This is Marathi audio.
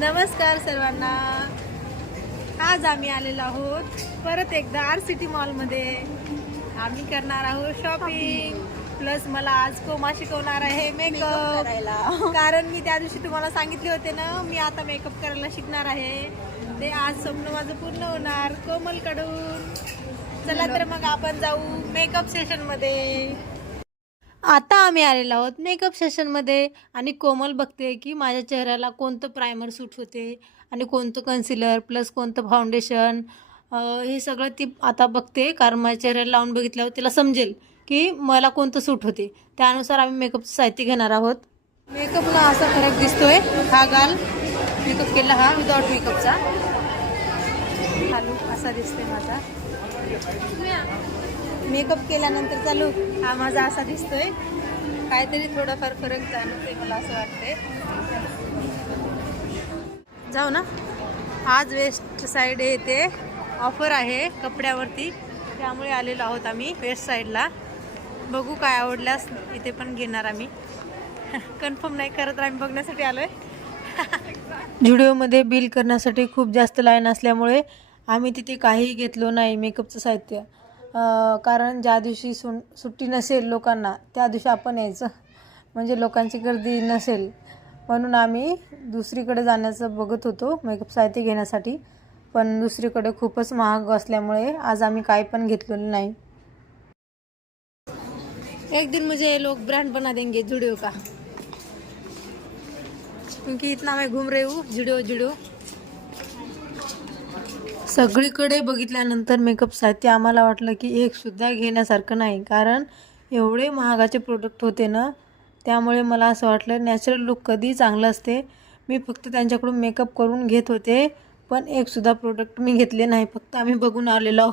नमस्कार सर्वांना. आज आम्ही आलेलो आहोत परत एकदा RCT मॉलमध्ये. आम्ही करणार आहोत शॉपिंग प्लस मला आज कोमा शिकवणार आहे मेकअप करायला. कारण मी त्या दिवशी तुम्हाला सांगितले होते ना, मी आता मेकअप करायला शिकणार आहे. ते आज स्वप्न माझं पूर्ण होणार कोमलकडून. चला तर मग आपण जाऊ मेकअप सेशनमध्ये. आता आम्ही आलेलो आहोत मेकअप सेशनमध्ये आणि कोमल बघते की माझ्या चेहऱ्याला कोणतं प्रायमर सूट होते आणि कोणतं कन्सिलर प्लस कोणतं फाउंडेशन, हे सगळं ती आता बघते. कारण माझ्या चेहऱ्याला लावून बघितल्यावर तिला समजेल की मला कोणतं सूट होते. त्यानुसार आम्ही मेकअपचं साहित्य घेणार आहोत. मेकअपला असा फरक दिसतोय. हा गाल मेकअप केला, हा विदाउट मेकअपचा. चालू असा दिसतोय माझा. मेकअप केल्यानंतर चालू हा माझा असा दिसतोय. काहीतरी थोडाफार फरक जाणवतोय मला असं वाटतंय. जाऊ ना. आज वेस्ट साईड येते ऑफर आहे कपड्यावरती, त्यामुळे आलेलो आहोत आम्ही वेस्ट साईडला. बघू काय आवडल्यास इथे पण घेणार आम्ही. कन्फर्म नाही करत, आम्ही बघण्यासाठी आलोय. व्हिडिओमध्ये बिल करण्यासाठी खूप जास्त लाईन असल्यामुळे आम्ही तिथे काहीही घेतलो नाही मेकअपचं साहित्य. कारण ज्या दिवशी सुट्टी नसेल लोकांना त्या दिवशी आपण यायचं, म्हणजे लोकांची गर्दी नसेल. म्हणून आम्ही दुसरीकडे जाण्याचं बघत होतो मेकअप साहित्य घेण्यासाठी, पण दुसरीकडे खूपच महाग असल्यामुळे आज आम्ही काही पण घेतलेलं नाही. एक दिन मुझे ये लोग ब्रांड बना देंगे जुडियो का, क्योंकि इतना मैं घूम रही हूँ जुडियो. सगळीकडे बघितल्यानंतर मेकअप साहित्य आम्हाला वाटलं की एक सुद्धा घेण्यासारखं नाही, कारण एवढे महागाचे प्रोडक्ट होते ना. त्यामुळे मला असं वाटलं नॅचरल लुक कधी चांगलं असते. मी फक्त त्यांच्याकडून मेकअप करून घेत होते, पण एक सुद्धा प्रोडक्ट मी घेतले नाही. फक्त आम्ही बघून आलेलो.